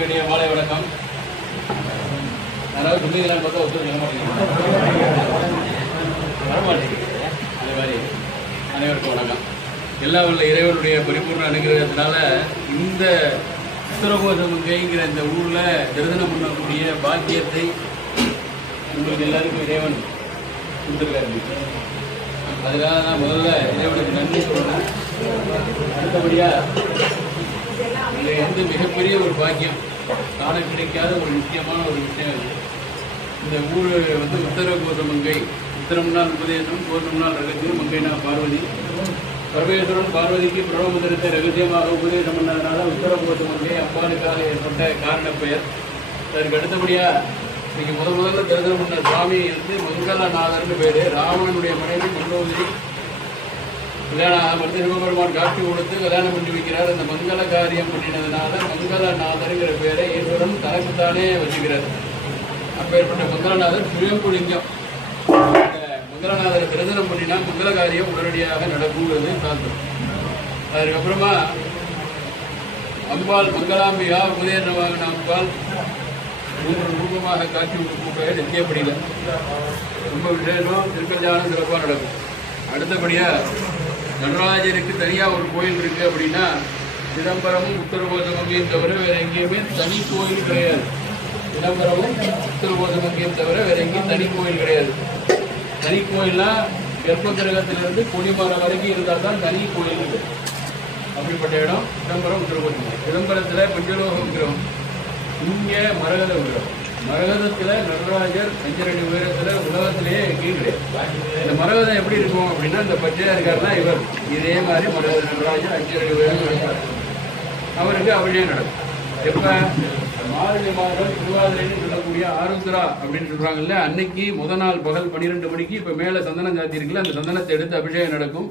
வேண்டிய மாலை வணக்கம். யாராவது சொன்னீங்களான்னு பார்த்தா ஒருத்தர் வரமாட்டேங்குது. அதே மாதிரி அனைவருக்கும் வணக்கம். எல்லா உள்ள இறைவனுடைய பரிபூர்ண அனுகிரகத்தினால இந்த உத்தரகோசமங்கைங்கிற இந்த ஊரில் தரிசனம் பண்ணக்கூடிய பாக்கியத்தை உங்களுக்கு எல்லாருக்கும் இறைவன் கொடுத்துருக்காரு. அதுக்காக நான் முதல்ல இறைவனுக்கு நன்றி சொல்கிறேன். அடுத்தபடியாக இது வந்து மிகப்பெரிய ஒரு பாக்கியம், காண கிடைக்காத ஒரு முக்கியமான ஒரு விஷயம் இது. இந்த ஊர் வந்து உத்தரகோசமங்கை, உத்தரம்னால் உபதேசம், கோசம்னால் ரகசியம், மங்கைனா பார்வதி. பரமேஸ்வரன் பார்வதிக்கு பிரம்மபுத்திரத்தை ரகசியமாக உபதேசம் பண்ணதுனால உத்தரகோசமங்கை அம்பாளுக்காக ஏற்பட்ட காரண பெயர். அதற்கு அடுத்தபடியாக இன்னைக்கு முதல்ல தரிசனம் பண்ண சுவாமி வந்து மங்களநாதர்னு பேர். ராவணனுடைய மனைவி மண்டோதரி கல்யாணம் வந்து சிவபெருமான் காட்சி கொடுத்து கல்யாணம் பண்ணி வைக்கிறார். அந்த மங்கள காரியம் பண்ணினதுனால மங்களநாதருங்கிற பேரை ஈஸ்வரன் தனக்குத்தானே வச்சுக்கிறார். அப்பேற்பட்ட மங்களநாதர் சுயம்புலிங்கம். மங்களநாதரை தரிசனம் பண்ணினா மங்கள காரியம் உடனடியாக நடக்குங்கிறது சாந்தம். அதுக்கப்புறமா அம்பாள் மங்களாம்பிகா உதயநவாகன அம்பாள் 3 ரூபமாக காட்சி கொடுக்க நித்தியப்படியில் ரொம்ப விசேஷம், திருக்கல்யாணம் சிறப்பாக நடக்கும். அடுத்தபடியாக நடராஜருக்கு தனியாக ஒரு கோயில் இருக்குது அப்படின்னா சிதம்பரமும் உத்தரகோசமங்கையும் தவிர வேறு எங்கேயுமே தனி கோயில் கிடையாது. சிதம்பரமும் உத்தரகோசமங்கையும் தவிர வேறு எங்கேயும் தனி கோயில் கிடையாது. தனி கோயில்னா கர்ப்ப கிரகத்திலிருந்து கொடிமரம் வரைக்கும் இருந்தால் தான் தனி கோயில் இருக்குது. அப்படிப்பட்ட இடம் சிதம்பரம் உத்தரகோசமங்கை. சிதம்பரத்தில் பஞ்சலோக விக்கிரகம், இங்கே மரகத விக்கிரகம். மரகதத்தில் நடராஜர் 5 அடி உயரத்தில் உலகத்திலேயே எங்கேயும் கிடையாது. இந்த மரகதம் எப்படி இருக்கும் அப்படின்னா இந்த பச்சையா இருக்காருன்னா இவர் இதே மாதிரி மரகத நடராஜர் 5 அடி உயரம் இருப்பார். அவருக்கு அபிஷேகம் நடக்கும். எப்போ மார்கழி மாதம் திருவாதிரைன்னு சொல்லக்கூடிய ஆருத்ரா அப்படின்னு சொல்கிறாங்கல்ல, அன்னைக்கு முதல் நாள் பகல் 12 மணிக்கு இப்போ மேலே சந்தனம் சாத்தி இருக்குல்ல, அந்த சந்தனத்தை எடுத்து அபிஷேகம் நடக்கும்.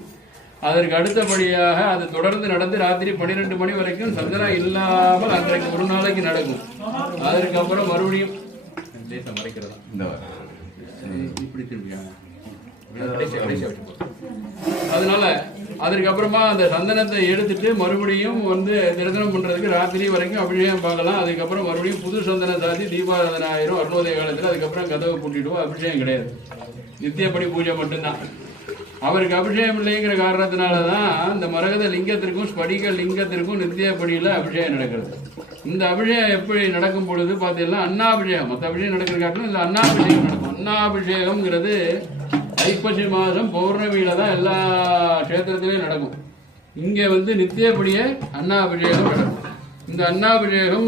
அதற்கு அடுத்தபடியாக அது தொடர்ந்து நடந்து ராத்திரி 12 மணி வரைக்கும் சந்தனம் இல்லாமல் அன்றைக்கு ஒரு நாளைக்கு நடக்கும். அதற்கப்புறம் மறுபடியும் மறைக்கிறதா இப்படி திரும்பியாங்க. அதனால அதற்கப்புறமா அந்த சந்தனத்தை எடுத்துட்டு மறுபடியும் வந்து தரிசனம் பண்றதுக்கு ராத்திரி வரைக்கும் அபிஷேகம் பார்க்கலாம். அதுக்கப்புறம் மறுபடியும் புது சந்தனம் சாத்தி தீபாராதனை ஆயிரும் அருணோதய காலத்தில். அதுக்கப்புறம் கதவை பூட்டிடுவோம். அபிஷேகம் கிடையாது, நித்தியப்படி பூஜை மட்டும்தான். அவருக்கு அபிஷேகம் இல்லைங்கிற காரணத்தினால தான் இந்த மரகத லிங்கத்திற்கும் ஸ்படிக லிங்கத்திற்கும் நித்தியப்படியில் அபிஷேகம் நடக்கிறது. இந்த அபிஷேகம் எப்படி நடக்கும் பொழுது பார்த்தீங்கன்னா அன்னாபிஷேகம், மற்ற அபிஷேகம் நடக்கிற காட்டிலும் இல்லை அன்னாபிஷேகம் நடக்கும். அன்னாபிஷேகம்ங்கிறது ஐப்பசி மாதம் பௌர்ணமியில தான் எல்லா கஷேத்திரத்திலையும் நடக்கும். இங்கே வந்து நித்தியப்படியே அன்னாபிஷேகம் நடக்கும். இந்த அன்னாபிஷேகம்